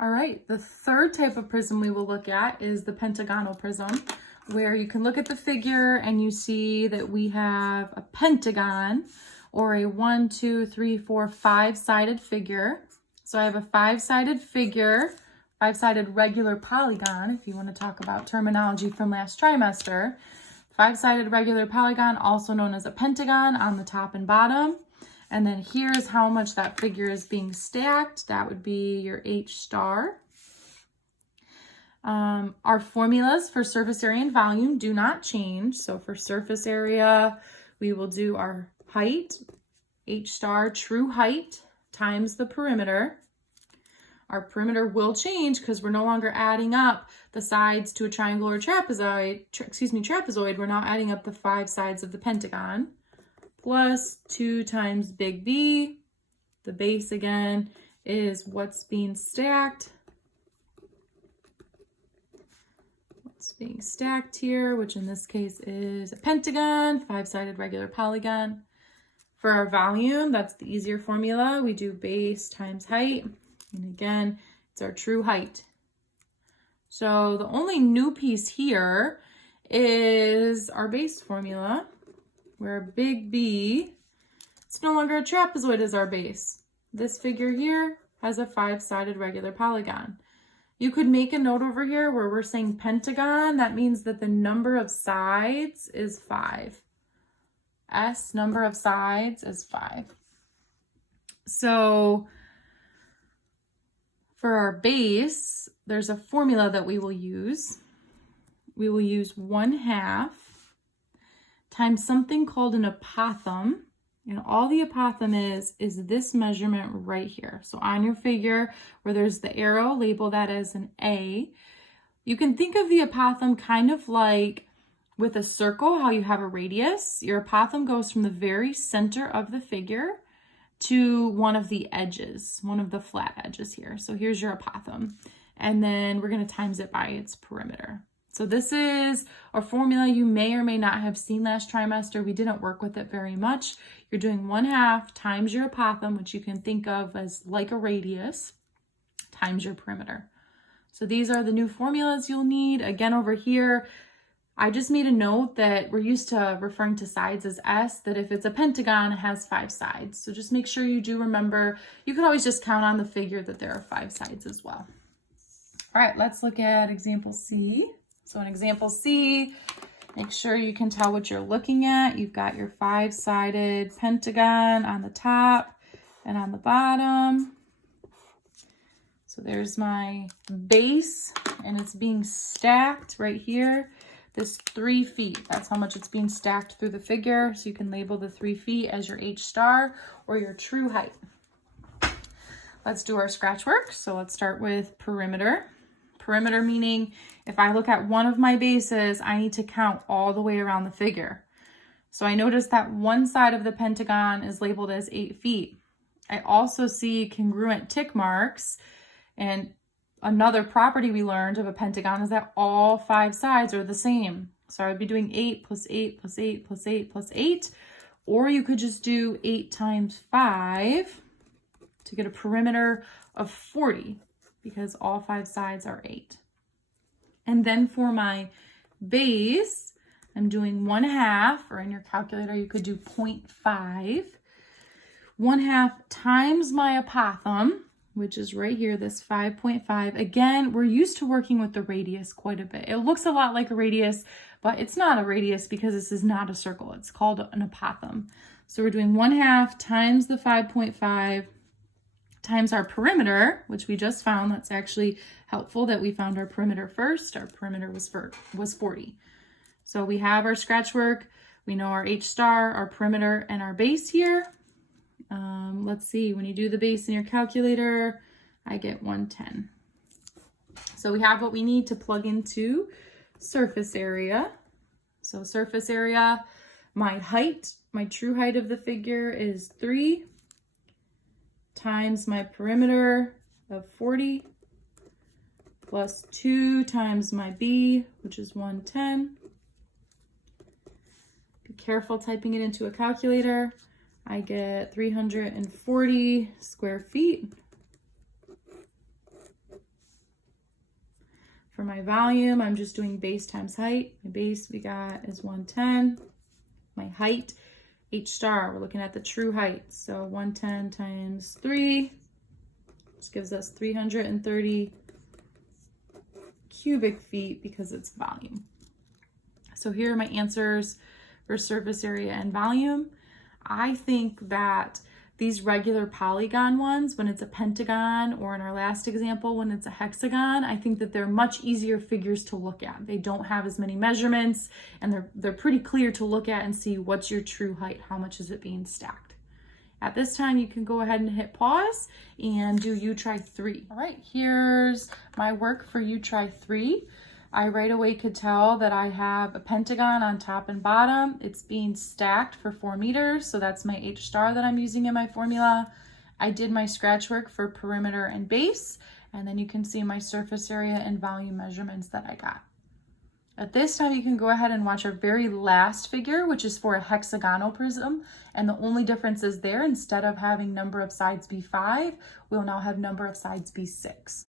All right, the third type of prism we will look at is the pentagonal prism, where you can look at the figure and you see that we have a pentagon or a 1, 2, 3, 4, 5-sided figure. So I have a 5-sided figure, 5-sided regular polygon, if you want to talk about terminology from last trimester. 5-sided regular polygon, also known as a pentagon, on the top and bottom. And then here's how much that figure is being stacked. That would be your H star. Our formulas for surface area and volume do not change. So for surface area, we will do our height, H star, true height, times the perimeter. Our perimeter will change because we're no longer adding up the sides to a triangle or trapezoid. Trapezoid. We're now adding up the 5 sides of the pentagon. Plus 2 times big B. The base again is what's being stacked. What's being stacked here, which in this case is a pentagon, 5-sided regular polygon. For our volume, that's the easier formula. We do base times height. And again, it's our true height. So the only new piece here is our base formula, where big B, it's no longer a trapezoid as our base. This figure here has a 5-sided regular polygon. You could make a note over here where we're saying pentagon. That means that the number of sides is 5. S, number of sides, is 5. So for our base, there's a formula that we will use. We will use 1/2 times something called an apothem. And all the apothem is this measurement right here. So on your figure where there's the arrow, label that as an A. You can think of the apothem kind of like with a circle, how you have a radius. Your apothem goes from the very center of the figure to one of the edges, one of the flat edges here. So here's your apothem. And then we're going to times it by its perimeter. So this is a formula you may or may not have seen last trimester. We didn't work with it very much. You're doing 1/2 times your apothem, which you can think of as like a radius, times your perimeter. So these are the new formulas you'll need. Again, over here, I just made a note that we're used to referring to sides as S, that if it's a pentagon, it has 5 sides. So just make sure you do remember, you can always just count on the figure that there are 5 sides as well. All right, let's look at example C. So in example C, make sure you can tell what you're looking at. You've got your 5-sided pentagon on the top and on the bottom. So there's my base, and it's being stacked right here. This 3 feet, that's how much it's being stacked through the figure. So you can label the 3 feet as your H star or your true height. Let's do our scratch work. So let's start with perimeter. Perimeter meaning if I look at one of my bases, I need to count all the way around the figure. So I noticed that one side of the pentagon is labeled as 8 feet. I also see congruent tick marks, and another property we learned of a pentagon is that all 5 sides are the same. So I would be doing 8 plus 8 plus 8 plus 8 plus 8, or you could just do 8 times 5 to get a perimeter of 40 because all 5 sides are 8. And then for my base, I'm doing 1/2, or in your calculator, you could do 0.5. 1/2 times my apothem, which is right here, this 5.5. Again, we're used to working with the radius quite a bit. It looks a lot like a radius, but it's not a radius because this is not a circle. It's called an apothem. So we're doing 1/2 times the 5.5 times our perimeter, which we just found. That's actually helpful that we found our perimeter first. Our perimeter was 40. So we have our scratch work. We know our H star, our perimeter, and our base here. Let's see, when you do the base in your calculator, I get 110. So we have what we need to plug into surface area. So surface area, my height, my true height of the figure is 3 times my perimeter of 40 plus 2 times my B, which is 110. Be careful typing it into a calculator. I get 340 square feet. For my volume, I'm just doing base times height. My base we got is 110. My height, H star, we're looking at the true height. So 110 times 3, which gives us 330 cubic feet because it's volume. So here are my answers for surface area and volume. I think that these regular polygon ones, when it's a pentagon, or in our last example, when it's a hexagon, I think that they're much easier figures to look at. They don't have as many measurements, and they're pretty clear to look at and see what's your true height, how much is it being stacked. At this time, you can go ahead and hit pause and do you try 3. All right, here's my work for you try 3. I right away could tell that I have a pentagon on top and bottom. It's being stacked for 4 meters, so that's my H star that I'm using in my formula. I did my scratch work for perimeter and base, and then you can see my surface area and volume measurements that I got. At this time, you can go ahead and watch our very last figure, which is for a hexagonal prism, and the only difference is there, instead of having number of sides be 5, we'll now have number of sides be 6.